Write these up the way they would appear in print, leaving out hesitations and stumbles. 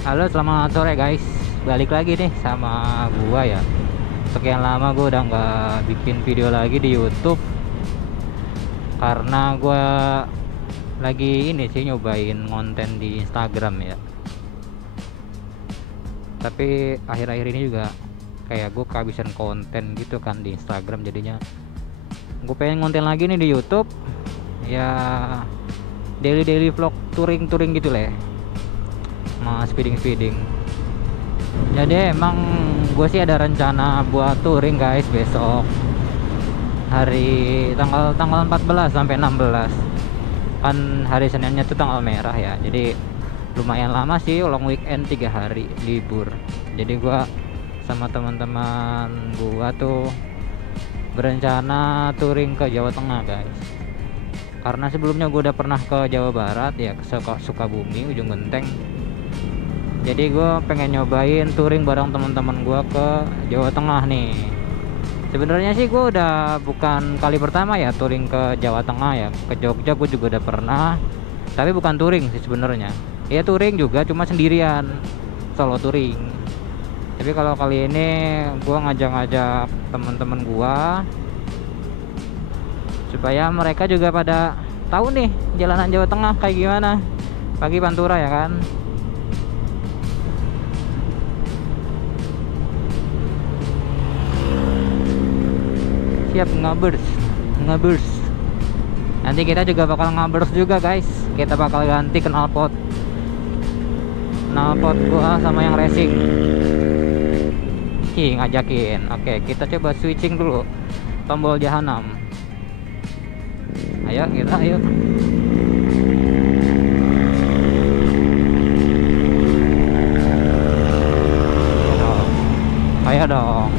Halo, selamat sore guys. Balik lagi nih sama gua ya. Sekian lama gua udah nggak bikin video lagi di YouTube karena gua lagi ini sih nyobain konten di Instagram ya. Tapi akhir-akhir ini juga kayak gue kehabisan konten gitu kan di Instagram, jadinya gue pengen konten lagi nih di YouTube ya, daily vlog touring gitu lah ya, sama speeding. Jadi emang gue sih ada rencana buat touring guys besok, hari tanggal 14 sampai 16 kan, hari Seninnya tuh tanggal merah ya, jadi lumayan lama sih, long weekend 3 hari libur. Jadi gua sama teman-teman gua tuh berencana touring ke Jawa Tengah guys, karena sebelumnya gua udah pernah ke Jawa Barat ya, ke Sukabumi, Ujung Genteng. Jadi gua pengen nyobain touring bareng teman-teman gua ke Jawa Tengah nih. Sebenarnya sih gua udah bukan kali pertama ya touring ke Jawa Tengah ya, ke Jogja gua juga udah pernah, tapi bukan touring sih sebenarnya. Ya touring juga, cuma sendirian, solo touring. Tapi kalau kali ini gua ngajak-ngajak teman-teman gua supaya mereka juga pada tahu nih jalanan Jawa Tengah kayak gimana pagi Pantura ya kan. Siap ngabers. Nanti kita juga bakal ngabers juga guys. Kita bakal ganti knalpot gua sama yang racing. Ngajakin. Oke, kita coba switching dulu tombol jahanam. Ayo. Ayo dong.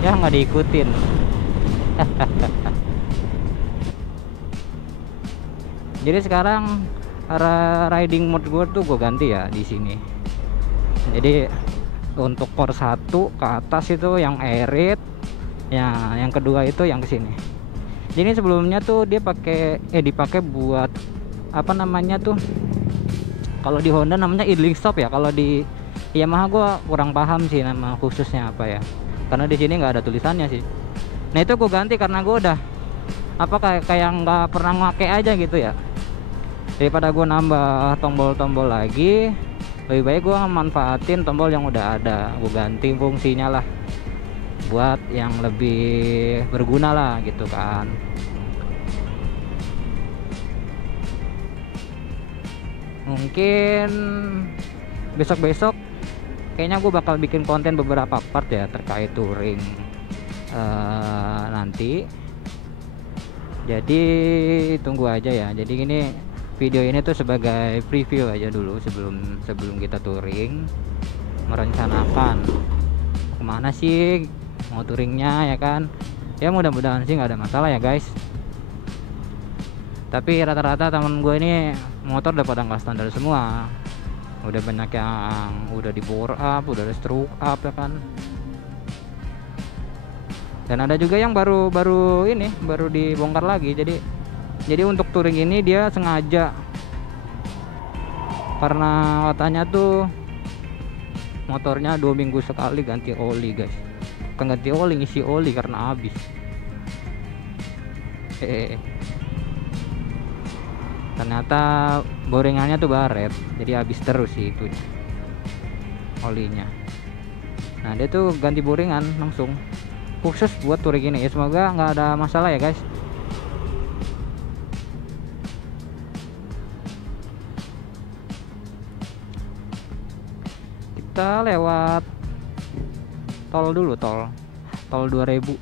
Ya nggak diikutin. Jadi sekarang riding mode gue tuh gue ganti ya di sini. Jadi untuk core 1 ke atas itu yang irit, ya yang kedua itu yang kesini. Jadi sebelumnya tuh dia dipakai buat apa namanya tuh, kalau di Honda namanya idling stop ya, kalau di Yamaha gue kurang paham sih nama khususnya apa ya, karena di sini nggak ada tulisannya sih. Nah itu gue ganti karena gue udah kayak nggak pernah ngake aja gitu ya, daripada gue nambah tombol-tombol lagi, lebih baik gue manfaatin tombol yang udah ada, gue ganti fungsinya lah buat yang lebih berguna lah gitu kan. Mungkin besok kayaknya gue bakal bikin konten beberapa part ya terkait touring nanti. Jadi tunggu aja ya. Jadi ini video ini tuh sebagai preview aja dulu sebelum kita touring, merencanakan kemana sih mau touringnya ya kan. Ya mudah-mudahan sih nggak ada masalah ya guys. Tapi rata-rata temen gue ini motor udah pada nggak standar semua, udah banyak yang udah di bore up, udah di stroke up ya kan. Dan ada juga yang baru dibongkar lagi. Jadi untuk touring ini dia sengaja, karena katanya tuh motornya 2 minggu sekali ganti oli guys. Bukan ganti oli, ngisi oli karena habis. Ternyata boringannya tuh baret, jadi habis terus sih itu olinya. Nah dia tuh ganti boringan langsung khusus buat touring ini ya. Semoga nggak ada masalah ya guys. Kita lewat tol dulu, tol 2000.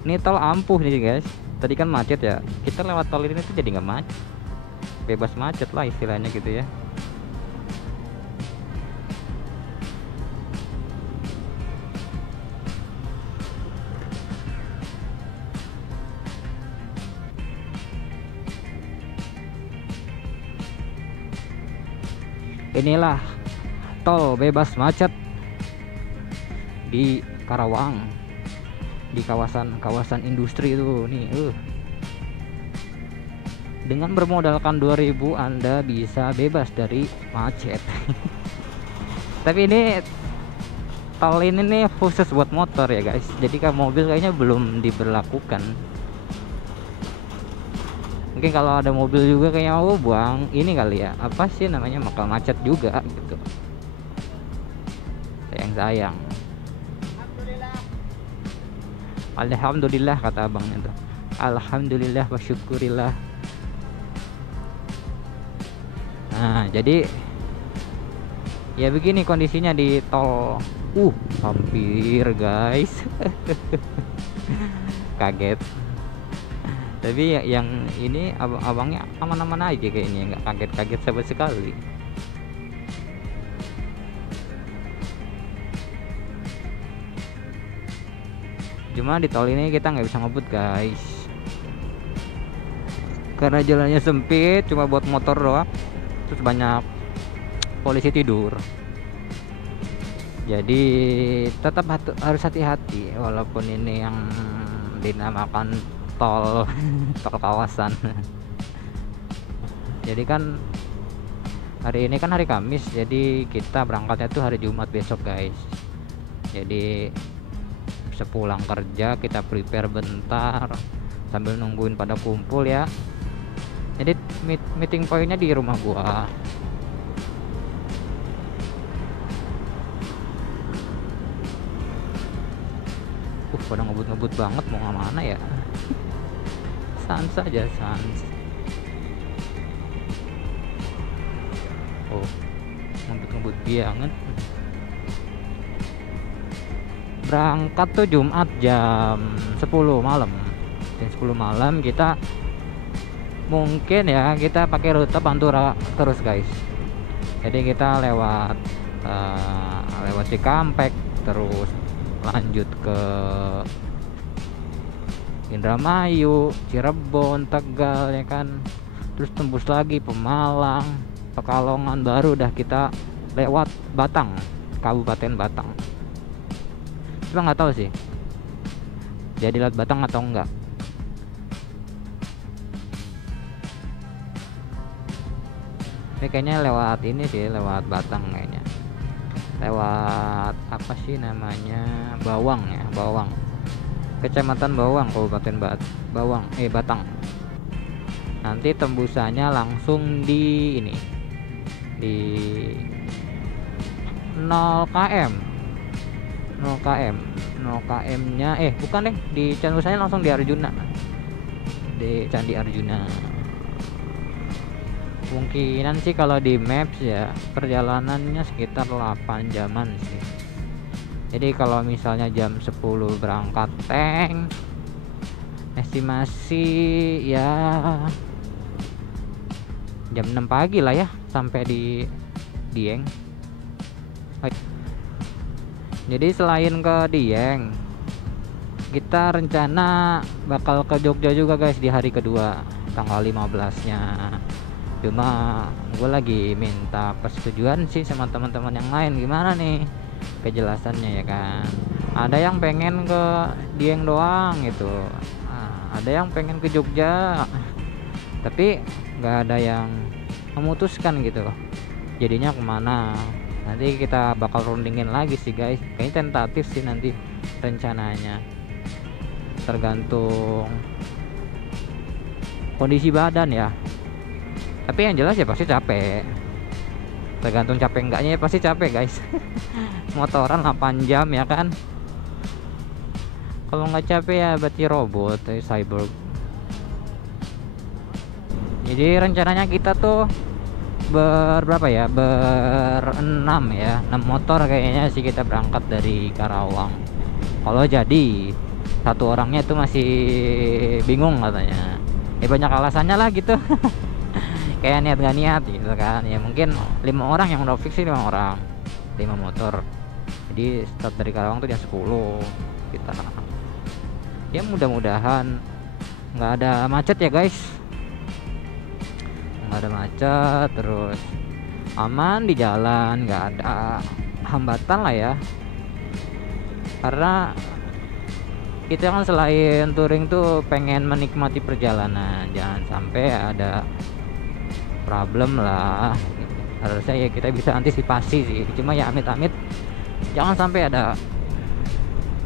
Ini tol ampuh nih guys. Tadi kan macet ya, kita lewat tol ini tuh jadi nggak macet, bebas macet lah istilahnya gitu ya. Inilah tol bebas macet di Karawang, di kawasan industri itu nih. Dengan bermodalkan 2000 Anda bisa bebas dari macet. Tapi ini tol ini nih khusus buat motor ya guys, jadi kan mobil kayaknya belum diberlakukan. Mungkin kalau ada mobil juga kayaknya buang ini kali ya, apa sih namanya, bakal macet juga gitu. Sayang. Alhamdulillah kata abangnya tuh. Alhamdulillah wa syukurillah. Nah jadi ya begini kondisinya di tol. Hampir guys. Kaget. Tapi yang ini abangnya aman-aman aja kayaknya, nggak kaget-kaget sama sekali. Cuma di tol ini kita nggak bisa ngebut guys, karena jalannya sempit, cuma buat motor doang, terus banyak polisi tidur. Jadi tetap harus hati-hati walaupun ini yang dinamakan tol tol kawasan. Jadi kan hari ini kan hari Kamis, jadi kita berangkatnya tuh hari Jumat besok guys. Jadi sepulang kerja kita prepare bentar sambil nungguin pada kumpul ya. Jadi meeting pointnya di rumah gua. Pada ngebut-ngebut banget, mau kemana ya? Sans aja, sans. Ngebut-ngebut banget. Berangkat tuh Jumat jam 10 malam. Jam 10 malam kita mungkin ya kita pakai rute Pantura terus guys. Jadi kita lewat Cikampek, terus lanjut ke Indramayu, Cirebon, Tegal ya kan, terus tembus lagi Pemalang, Pekalongan, baru udah kita lewat Batang, Kabupaten Batang. Cuma nggak tahu sih jadi lewat Batang atau enggak. Ini kayaknya lewat ini sih, lewat Batang kayaknya. Lewat apa sih namanya, Bawang ya, Bawang, Kecamatan Bawang, Kabupaten Batang. Nanti tembusannya langsung di ini, di 0 km nya bukan deh, di tembusannya langsung di Arjuna, di Candi Arjuna. Kemungkinan sih kalau di maps ya perjalanannya sekitar 8 jaman sih. Jadi kalau misalnya jam 10 berangkat tank, estimasi ya jam 6 pagi lah ya sampai di Dieng. Jadi selain ke Dieng, kita rencana bakal ke Jogja juga guys di hari kedua, tanggal 15-nya. Cuma gue lagi minta persetujuan sih sama teman-teman yang lain, gimana nih kejelasannya ya kan. Ada yang pengen ke Dieng doang gitu, ada yang pengen ke Jogja, tapi nggak ada yang memutuskan gitu loh jadinya kemana. Nanti kita bakal rundingin lagi sih guys, kayaknya tentatif sih nanti rencananya, tergantung kondisi badan ya. Tapi yang jelas ya pasti capek, tergantung capek enggaknya ya pasti capek guys. Motoran 8 jam ya kan, kalau nggak capek ya berarti robot, cyborg. Jadi rencananya kita tuh berberapa ya, berenam ya, 6 motor kayaknya sih kita berangkat dari Karawang. Kalau jadi satu orangnya itu masih bingung katanya, banyak alasannya lah gitu. Kayak niat gak niat gitu kan ya. Mungkin 5 orang yang udah fix sih, 5 orang 5 motor. Jadi start dari Karawang tuh jam 10 kita. Ya mudah-mudahan nggak ada macet ya guys, nggak ada macet, terus aman di jalan, nggak ada hambatan lah ya. Karena kita kan selain touring tuh pengen menikmati perjalanan, jangan sampai ada problem lah. Harusnya ya kita bisa antisipasi sih, cuma ya amit-amit jangan sampai ada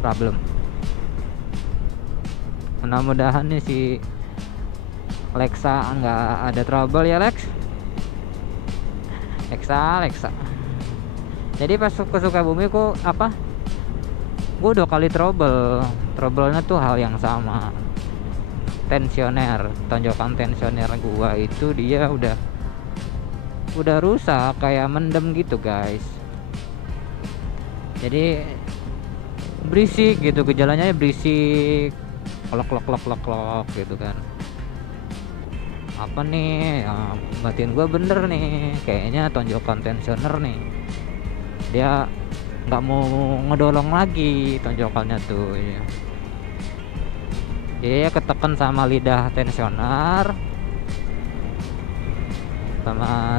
problem. Mudah-mudahan nih si Lexa nggak ada trouble ya Lex. Lexa jadi pas ke Sukabumi kok apa, gue 2 kali troublenya tuh hal yang sama. Tensioner, tonjokan tensioner gua itu dia udah rusak, kayak mendem gitu guys. Jadi berisik gitu, gejalanya berisik, klok gitu kan. Apa nih ya, batin gua bener nih, kayaknya tonjokan tensioner nih, dia nggak mau ngedolong lagi tonjokannya tuh ya. Jadi ya ketekan sama lidah tensioner, sama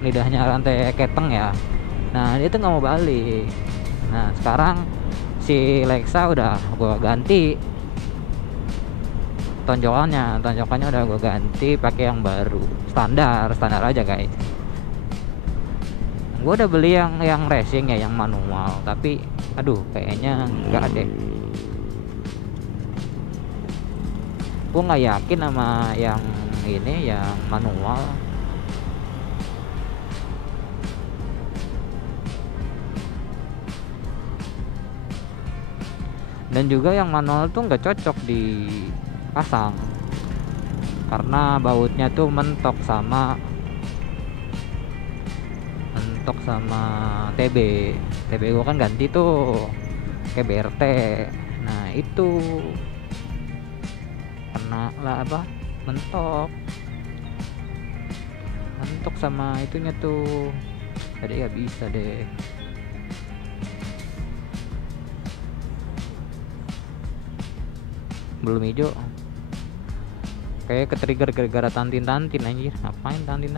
lidahnya rantai keteng ya. Nah dia tuh nggak mau balik. Nah sekarang si Lexa udah gua ganti tonjokannya udah gua ganti pakai yang baru, standar aja guys. Gua udah beli yang racing ya, yang manual, tapi aduh kayaknya nggak deh. Gue nggak yakin sama yang ini, yang manual. Dan juga yang manual tuh nggak cocok dipasang karena bautnya tuh mentok sama TB gue kan ganti tuh kayak BRT. Nah itu kena lah apa, mentok sama itunya tuh, jadi ya bisa deh. Belum hijau kayak ketrigger gara-gara tantin anjir. Ngapain tantin?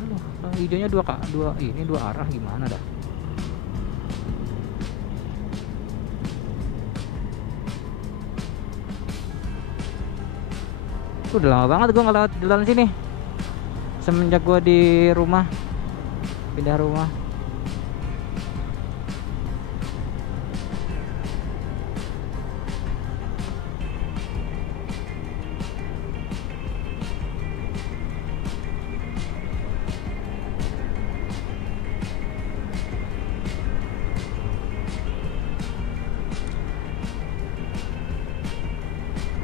Aduh, hijaunya dua arah, gimana dah. Udah lama banget gue ngelewat jalan sini semenjak gue pindah rumah.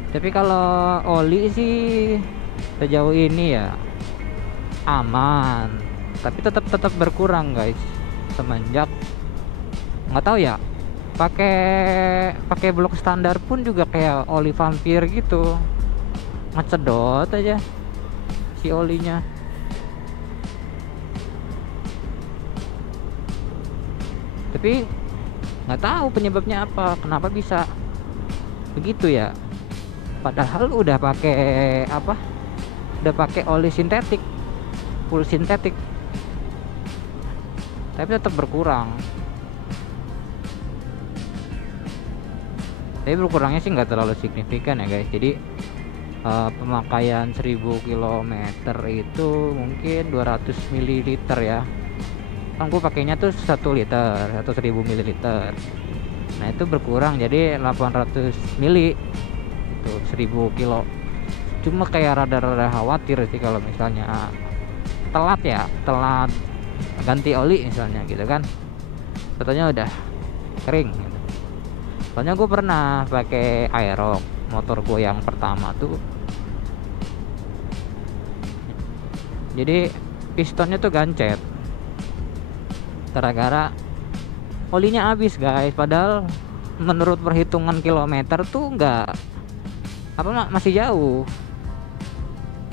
Tapi kalau oli sih sejauh ini ya aman, tapi tetap berkurang guys semenjak, nggak tahu ya, pakai blok standar pun juga kayak oli vampir gitu, ngecedot aja si olinya. Tapi nggak tahu penyebabnya apa, kenapa bisa begitu ya. Padahal udah pakai oli sintetik, full sintetik, tapi tetap berkurang. Tapi berkurangnya sih nggak terlalu signifikan ya guys. Jadi pemakaian 1000 km itu mungkin 200 ml ya. Kan gue pakainya tuh 1 liter atau 1000 ml. Nah itu berkurang jadi 800 ml itu 1000 kilo. Cuma kayak rada-rada khawatir sih kalau misalnya telat ganti oli misalnya gitu kan, katanya udah kering gitu. Soalnya gue pernah pakai Aerox, motor gue yang pertama tuh, jadi pistonnya tuh gancet gara-gara olinya habis guys. Padahal menurut perhitungan kilometer tuh masih jauh.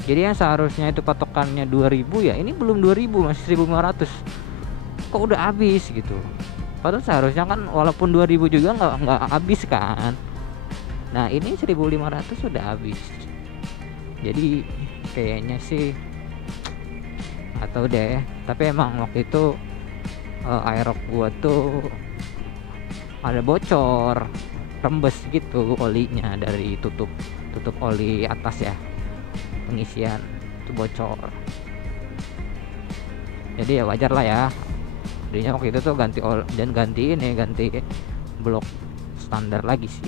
Jadi yang seharusnya itu patokannya 2000 ya, ini belum 2000, masih 1500. Kok udah habis gitu. Padahal seharusnya kan walaupun 2000 juga nggak habis kan. Nah ini 1500 sudah habis. Jadi kayaknya sih atau deh, tapi emang waktu itu Aerox gua tuh ada bocor, rembes gitu olinya dari tutup oli atas ya, pengisian itu bocor. Jadi ya wajar lah ya, jadinya waktu itu tuh ganti ini, ganti blok standar lagi sih.